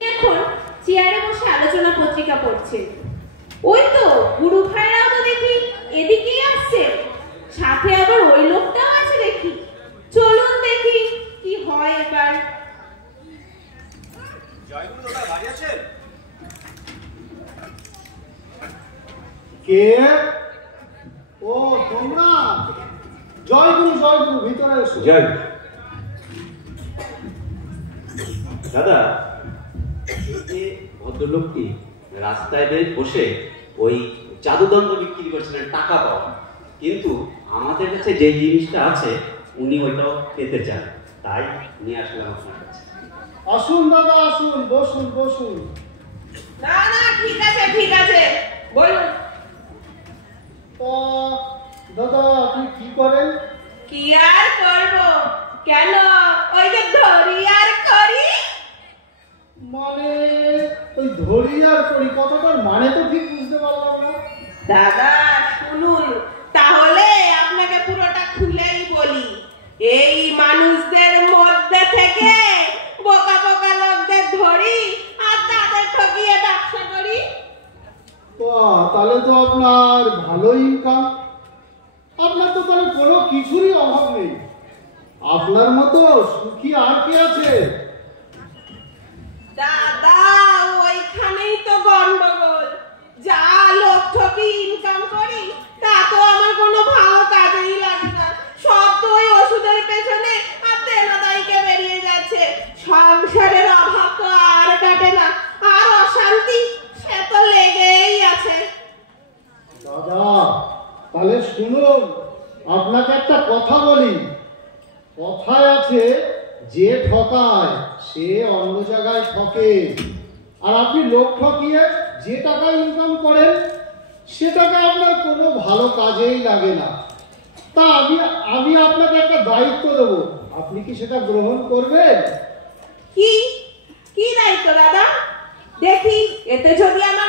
এখন চেয়ারে বসে আলোচনা পত্রিকা পড়ছে। ওই তো গুরু ভাইরাও তো দেখি এদিকেই আসছে, সাথে আবার ওই লোকটাও আছে দেখি। চলুন দেখি কি হয় এবার। জয়গুরু দাদা বাড়ি আছেন? কে? ও তোমরা? জয়গুরু জয়গুরু, ভিতরে এসো। জয় দাদা, এই যে ভদ্রলোকটি রাস্তায় বেশ বসে ওই জাদুদণ্ড বিক্রি করছিলেন টাকা পাওয়া, কিন্তু আমাদের কাছে যে জিনিসটা আছে উনি ওইটাও পেতে চান, তাই নিয়ে আসলাম আপনার কাছে। আসুন দাদা আসুন, বসুন বসুন। না না, ঠিক আছে ঠিক আছে, বলুন। দাদা আপনি কি করেন? কি আর করব, কেন ওই যে ধরি আর করি। মানে ওই ধরি আর করি কথাটার মানে তো ঠিক বুঝতে পারলাম না। দাদা শুনুন, তাহলে আপনাকে পুরোটা খুলেই বলি। এই মানুষদের মধ্যে থেকে বোকা বোকা লোকদের ধরি আর তাদের ঠকিয়ে ব্যবসা করি। তাহলে তো আপনার ভালো ইনকাম। আপনার তো তাহলে কোনো কিছুরই অভাব নেই। আপনার মতো সুখী আর কে আছে? দাদা ওইখানেই তো গন্ডগোল। যা লোক ঠকি ইনকাম করি তা তো আমার কোনো ভালো কাজেই লাগে না। সব তো ওই ওষুধের পেছনে আর দেনাদারিকে বেরিয়ে যাচ্ছে। সংসারের অভাব তো আর কাটে না, আর অশান্তি সে তো লেগেই আছে। দাদা তাহলে শুনুন, আপনাকে একটা কথা বলি। কথায় আছে, যে ঠকায় সে অন্য জায়গায় ঠকে। আর আপনি লোক ঠকিয়ে যে টাকা ইনকাম করেন সে টাকা আপনার কোনো ভালো কাজেই লাগে না। তা আমি আপনাকে একটা দায়িত্ব দেবো, আপনি কি সেটা গ্রহণ করবেন? কি কি দায়িত্ব দাদা? দেখি এতে যদি আমার